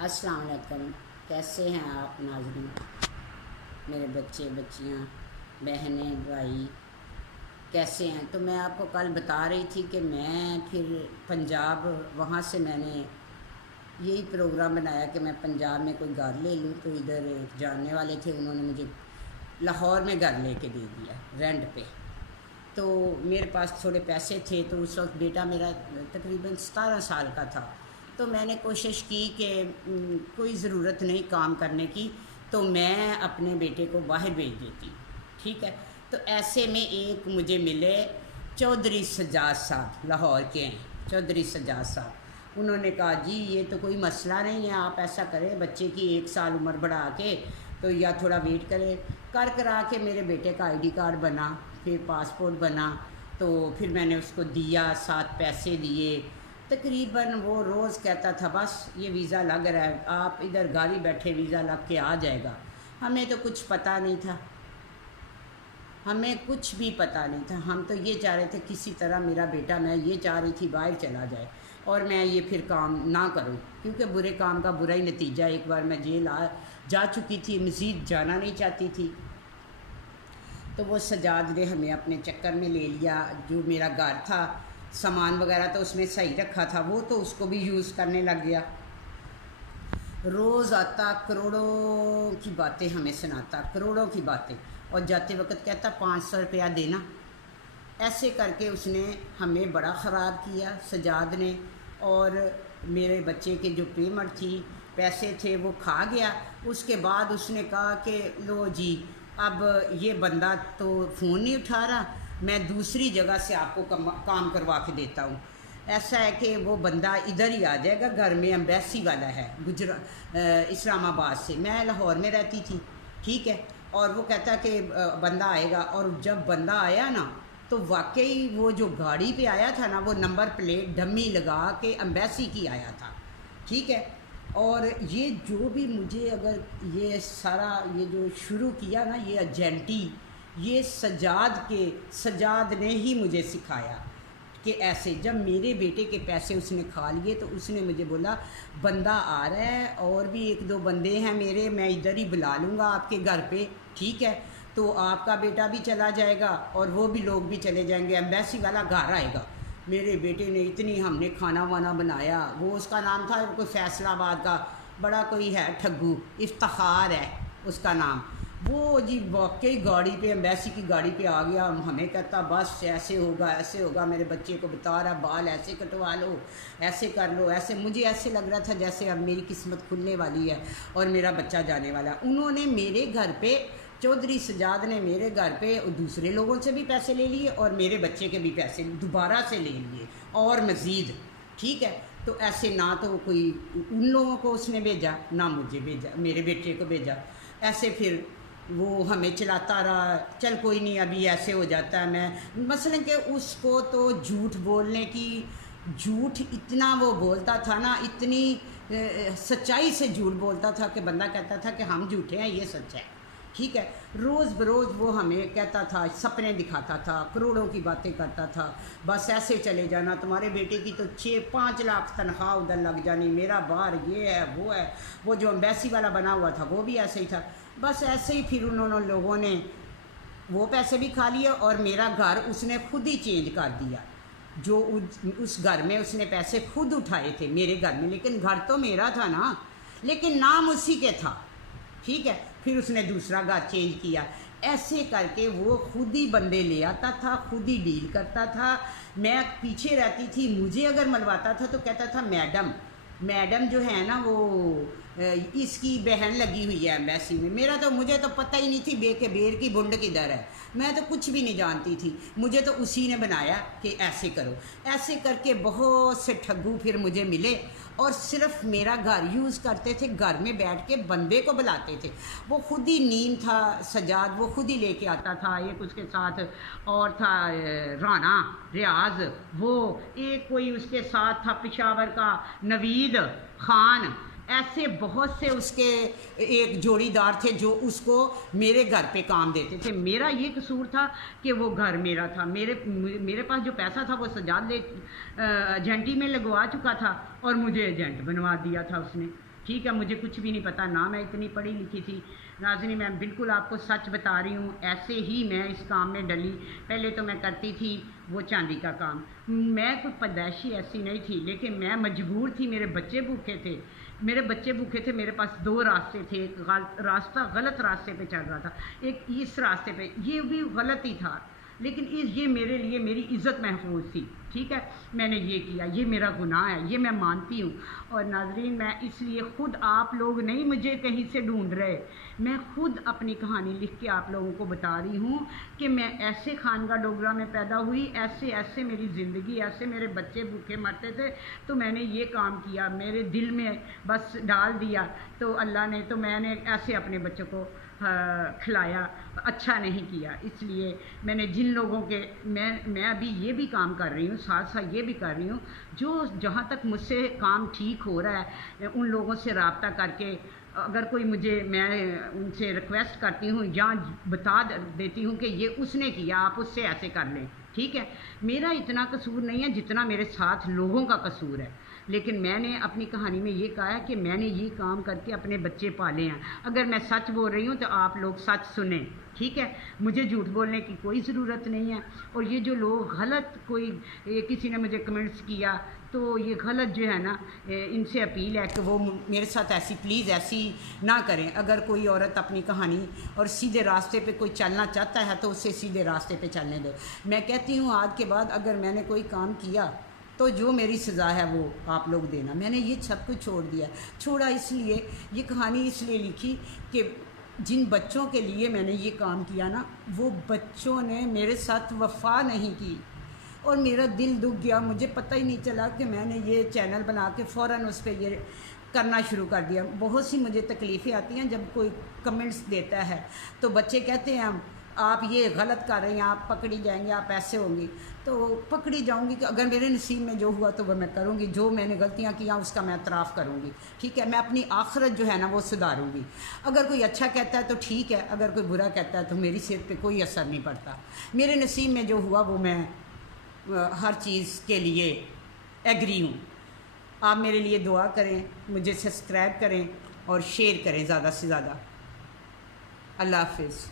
السلام علیکم، کیسے ہیں آپ ناظرین؟ میرے بچے بچیاں بہنیں بھائی کیسے ہیں؟ تو میں آپ کو کل بتا رہی تھی کہ میں پھر پنجاب وہاں سے میں نے یہی پروگرام بنایا کہ میں پنجاب میں کوئی گھر لے لوں، تو ادھر ایک جاننے والے تھے، انہوں نے مجھے لاہور میں گھر لے کے دے دیا رینٹ پہ۔ تو میرے پاس تھوڑے پیسے تھے، تو اس وقت بیٹا میرا تقریباً 17 سال کا تھا۔ تو میں نے کوشش کی کہ کوئی ضرورت نہیں کام کرنے کی، تو میں اپنے بیٹے کو باہر بھیج دیتی، ٹھیک ہے۔ تو ایسے میں ایک مجھے ملے چودھری سجاد صاحب، لاہور کے ہیں چودھری سجاد صاحب۔ انہوں نے کہا جی یہ تو کوئی مسئلہ نہیں ہے، آپ ایسا کریں بچے کی 1 سال عمر بڑھا کے تو یا تھوڑا ویٹ کرے کرا کے میرے بیٹے کا ID کارڈ بنا، پھر پاسپورٹ بنا، تو پھر میں نے اس کو دیا، 7 پیسے دیے۔ تقریباً وہ روز کہتا تھا بس یہ ویزا لگ رہا ہے، آپ ادھر گاڑی بیٹھے ویزا لگ کے آ جائے گا۔ ہمیں تو کچھ پتہ نہیں تھا، ہمیں کچھ بھی پتہ نہیں تھا، ہم تو یہ چاہ رہے تھے کسی طرح میرا بیٹا، میں یہ چاہ رہی تھی باہر چلا جائے اور میں یہ پھر کام نہ کروں، کیونکہ برے کام کا برا ہی نتیجہ۔ ایک بار میں جیل جا چکی تھی، مزید جانا نہیں چاہتی تھی۔ تو وہ سجاد نے ہمیں اپنے چکر میں لے لیا، جو میرا گھر تھا سامان وغیرہ تو اس میں صحیح رکھا تھا، وہ تو اس کو بھی یوز کرنے لگ گیا۔ روز آتا کروڑوں کی باتیں ہمیں سناتا، کروڑوں کی باتیں، اور جاتے وقت کہتا 500 روپیہ دینا۔ ایسے کر کے اس نے ہمیں بڑا خراب کیا سجاد نے، اور میرے بچے کے جو پیمنٹ تھی، پیسے تھے، وہ کھا گیا۔ اس کے بعد اس نے کہا کہ لو جی اب یہ بندہ تو فون نہیں اٹھا رہا، میں دوسری جگہ سے آپ کو کام کروا کے دیتا ہوں۔ ایسا ہے کہ وہ بندہ ادھر ہی آ جائے گا، گھر میں ایمبیسی والا ہے اسلام آباد سے، میں لاہور میں رہتی تھی، ٹھیک ہے۔ اور وہ کہتا کہ بندہ آئے گا، اور جب بندہ آیا نا تو واقعی وہ جو گاڑی پہ آیا تھا نا، وہ نمبر پلیٹ ڈمی لگا کے ایمبیسی کی آیا تھا، ٹھیک ہے۔ اور یہ جو بھی مجھے اگر یہ سارا یہ جو شروع کیا نا یہ ایجنٹی، یہ سجاد نے ہی مجھے سکھایا کہ ایسے جب میرے بیٹے کے پیسے اس نے کھا لیے تو اس نے مجھے بولا بندہ آ رہا ہے اور بھی 1-2 بندے ہیں میرے، میں ادھر ہی بلا لوں گا آپ کے گھر پہ، ٹھیک ہے، تو آپ کا بیٹا بھی چلا جائے گا اور وہ بھی لوگ بھی چلے جائیں گے، ایمبیسی والا گھر آئے گا۔ میرے بیٹے نے اتنی، ہم نے کھانا وانا بنایا، وہ اس کا نام تھا کوئی فیصل آباد کا بڑا کوئی ہے ٹھگو، افتخار ہے اس کا نام۔ وہ جی واقعی گاڑی پہ ایمبیسی کی گاڑی پہ آ گیا، ہمیں کہتا بس ایسے ہوگا ایسے ہوگا، میرے بچے کو بتا رہا بال ایسے کٹوا لو، ایسے کر لو، ایسے۔ مجھے ایسے لگ رہا تھا جیسے اب میری قسمت کھلنے والی ہے اور میرا بچہ جانے والا۔ انہوں نے میرے گھر پہ، چودھری سجاد نے میرے گھر پہ دوسرے لوگوں سے بھی پیسے لے لیے اور میرے بچے کے بھی پیسے دوبارہ سے لے لیے اور مزید، ٹھیک ہے۔ تو ایسے نہ تو کوئی ان لوگوں کو اس نے بھیجا، نہ مجھے بھیجا، میرے بیٹے کو بھیجا۔ ایسے پھر وہ ہمیں چلاتا رہا، چل کوئی نہیں ابھی ایسے ہو جاتا ہے۔ میں مثلا کہ اس کو تو جھوٹ بولنے کی، جھوٹ اتنا وہ بولتا تھا نا، اتنی سچائی سے جھوٹ بولتا تھا کہ بندہ کہتا تھا کہ ہم جھوٹے ہیں یہ سچ ہے، ٹھیک ہے۔ روز بروز وہ ہمیں کہتا تھا، سپنے دکھاتا تھا، کروڑوں کی باتیں کرتا تھا، بس ایسے چلے جانا، تمہارے بیٹے کی تو 6-5 لاکھ تنخواہ ادھر لگ جانی، میرا بار یہ ہے وہ ہے۔ وہ جو ایمبیسی والا بنا ہوا تھا وہ بھی ایسے ہی تھا، بس ایسے ہی۔ پھر انہوں نے لوگوں نے وہ پیسے بھی کھا لیے اور میرا گھر اس نے خود ہی چینج کر دیا۔ جو اس گھر میں اس نے پیسے خود اٹھائے تھے میرے گھر میں، لیکن گھر تو میرا تھا نا، لیکن نام اسی کے تھا، ٹھیک ہے۔ پھر اس نے دوسرا گھر چینج کیا، ایسے کر کے وہ خود ہی بندے لے آتا تھا، خود ہی ڈیل کرتا تھا۔ میں پیچھے رہتی تھی، مجھے اگر ملواتا تھا تو کہتا تھا میڈم جو ہے نا وہ اس کی بہن لگی ہوئی ہے ایمبیسی میں۔ میرا تو مجھے تو پتہ ہی نہیں تھی بے کے بیر کی بنڈ کدھر ہے، میں تو کچھ بھی نہیں جانتی تھی، مجھے تو اسی نے بنایا کہ ایسے کرو۔ ایسے کر کے بہت سے ٹھگو پھر مجھے ملے اور صرف میرا گھر یوز کرتے تھے، گھر میں بیٹھ کے بندے کو بلاتے تھے۔ وہ خود ہی نیم تھا سجاد، وہ خود ہی لے کے آتا تھا، ایک اس کے ساتھ اور تھا رانا ریاض، وہ ایک کوئی اس کے ساتھ تھا پشاور کا نوید خان، ایسے بہت سے اس کے ایک جوڑی دار تھے جو اس کو میرے گھر پہ کام دیتے تھے۔ میرا یہ قصور تھا کہ وہ گھر میرا تھا، میرے پاس جو پیسہ تھا وہ سجاد ایجنٹی میں لگوا چکا تھا اور مجھے ایجنٹ بنوا دیا تھا اس نے۔ ٹھیک ہے، مجھے کچھ بھی نہیں پتا، نہ میں اتنی پڑھی لکھی تھی۔ ناظرین میں بالکل آپ کو سچ بتا رہی ہوں، ایسے ہی میں اس کام میں ڈلی۔ پہلے تو میں کرتی تھی وہ چاندی کا کام، میں کوئی پیدائشی ایسی نہیں تھی، لیکن میں مجبور تھی، میرے بچے بھوکے تھے، میرے پاس دو راستے تھے، ایک راستہ غلط راستے پہ چل رہا تھا، ایک اس راستے پہ، یہ بھی غلط ہی تھا، لیکن یہ میرے لیے میری عزت محفوظ تھی۔ ٹھیک ہے، میں نے یہ کیا، یہ میرا گناہ ہے، یہ میں مانتی ہوں۔ اور ناظرین میں اس لیے خود، آپ لوگ نہیں مجھے کہیں سے ڈھونڈ رہے، میں خود اپنی کہانی لکھ کے آپ لوگوں کو بتا رہی ہوں کہ میں ایسے خانگاہ ڈوگرہ میں پیدا ہوئی، ایسے میری زندگی، ایسے میرے بچے بھوکے مرتے تھے، تو میں نے یہ کام کیا، میرے دل میں بس ڈال دیا تو اللہ نے، تو میں نے ایسے اپنے بچوں کو کھلایا، اچھا نہیں کیا۔ اس لیے میں نے جن لوگوں کے، میں ابھی یہ بھی کام کر رہی ہوں، ساتھ ساتھ یہ بھی کر رہی ہوں، جو جہاں تک مجھ سے کام ٹھیک ہو رہا ہے ان لوگوں سے رابطہ کر کے، اگر کوئی مجھے، میں ان سے ریکویسٹ کرتی ہوں یا بتا دیتی ہوں کہ یہ اس نے کیا، آپ اس سے ایسے کر لیں۔ ٹھیک ہے، میرا اتنا قصور نہیں ہے جتنا میرے ساتھ لوگوں کا قصور ہے، لیکن میں نے اپنی کہانی میں یہ کہا ہے کہ میں نے یہ کام کر کے اپنے بچے پالے ہیں۔ اگر میں سچ بول رہی ہوں تو آپ لوگ سچ سنیں، ٹھیک ہے، مجھے جھوٹ بولنے کی کوئی ضرورت نہیں ہے۔ اور یہ جو لوگ غلط، کسی نے مجھے کمنٹس کیا، تو یہ غلط جو ہے نا، ان سے اپیل ہے کہ وہ میرے ساتھ ایسی پلیز ایسی نہ کریں۔ اگر کوئی عورت اپنی کہانی اور سیدھے راستے پہ کوئی چلنا چاہتا ہے تو اسے سیدھے راستے پہ چلنے دو۔ میں کہتی ہوں آج کے بعد اگر میں نے کوئی کام کیا تو جو میری سزا ہے وہ آپ لوگ دینا۔ میں نے یہ سب کچھ چھوڑ دیا، چھوڑا اس لیے، یہ کہانی اس لیے لکھی کہ جن بچوں کے لیے میں نے یہ کام کیا نا، وہ بچوں نے میرے ساتھ وفا نہیں کی اور میرا دل دکھ گیا۔ مجھے پتہ ہی نہیں چلا کہ میں نے یہ چینل بنا کے فوراً اس پہ یہ کرنا شروع کر دیا۔ بہت سی مجھے تکلیفیں آتی ہیں جب کوئی کمنٹس دیتا ہے، تو بچے کہتے ہیں آپ یہ غلط کر رہے ہیں، آپ پکڑی جائیں گے، آپ ایسے ہوں گی۔ تو پکڑی جاؤں گی کہ اگر میرے نصیب میں جو ہوا تو وہ میں کروں گی، جو میں نے غلطیاں کیا اس کا میں اعتراف کروں گی، ٹھیک ہے، میں اپنی آخرت جو ہے نا وہ سدھاروں گی۔ اگر کوئی اچھا کہتا ہے تو ٹھیک ہے، اگر کوئی برا کہتا ہے تو میری صحت پہ کوئی اثر نہیں پڑتا۔ میرے نصیب میں جو ہوا وہ میں ہر چیز کے لیے ایگری ہوں۔ آپ میرے لیے دعا کریں، مجھے سبسکرائب کریں اور شیئر کریں زیادہ سے زیادہ۔ اللہ حافظ۔